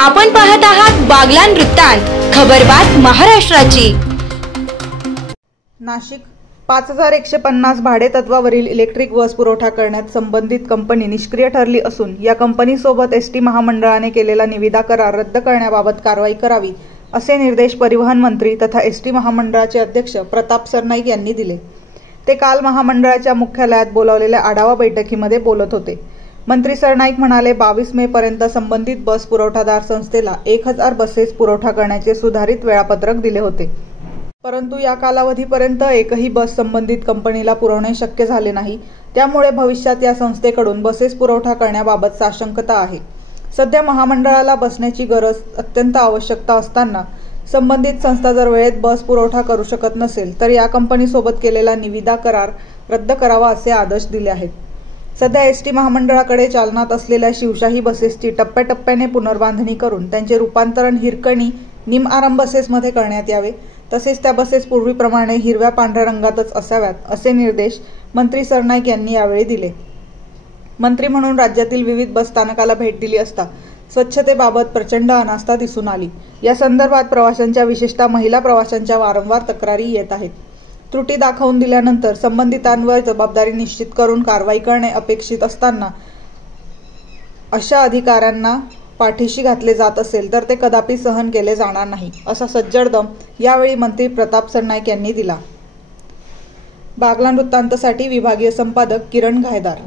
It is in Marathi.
आपण पाहत आहात बागलाण वृत्तांत, खबरबात महाराष्ट्राची। नाशिक 5150 भाडे तत्वावरील इलेक्ट्रिक बस पुरवठा करण्यात संबंधित कंपनी निष्क्रिय ठरली असून या कंपनीसोबत एसटी महामंडळाने केलेला निविदा करार रद्द करण्याबाबत कारवाई करावी असे निर्देश परिवहन मंत्री तथा एसटी महामंडळाचे अध्यक्ष प्रताप सरनाईक यांनी दिले। ते काल महामंडळाच्या मुख्यालयात बोलावलेल्या आढावा बैठकीमध्ये बोलत होते। मंत्री सरनाईक म्हणाले, 22 मे पर्यंत संबंधित बस पुरवठादार संस्थेला 1000 बसेस पुरवठा करण्याचे सुधारित वेळापत्रक दिले होते, परंतु या कालावधीपर्यंत एकही बस संबंधित कंपनीला पुरवणे शक्य झाले नाही। त्यामुळे भविष्यात या संस्थेकडून बसेस पुरवठा करण्याबाबत साशंकता आहे। सध्या महामंडळाला बसण्याची गरज अत्यंत आवश्यकता असताना संबंधित संस्था जर वेळेत बस पुरवठा करू शकत नसेल तर या कंपनीसोबत केलेला निविदा करार रद्द करावा असे आदेश दिले आहेत। सध्या एसटी महामंडळाकडे चालनात असलेल्या शिवशाही बसेसची टप्प्याटप्प्याने पुनर्बांधणी करून त्यांचे रूपांतरण हिरकणी निमआराम बसेसमध्ये करण्यात यावे, तसेच त्या बसेस पूर्वीप्रमाणे हिरव्या पांढऱ्या रंगातच असाव्यात असे निर्देश मंत्री सरनाईक यांनी यावेळी दिले। मंत्री म्हणून राज्यातील विविध बस स्थानकाला भेट दिली असता स्वच्छतेबाबत प्रचंड अनास्था दिसून आली। या संदर्भात प्रवाशांच्या, विशेषतः महिला प्रवाशांच्या वारंवार तक्रारी येत आहेत। त्रुटी दाखवून दिल्यानंतर संबंधितांवर जबाबदारी निश्चित करून कारवाई करणे अपेक्षित असताना अशा अधिकाऱ्यांना पाठीशी घातले जात असेल तर ते कदापि सहन केले जाणार नाही, असा सज्जड दम यावेळी मंत्री प्रताप सरनाईक यांनी दिला। बागलाण वृत्तांतसाठी विभागीय संपादक किरण घायदार।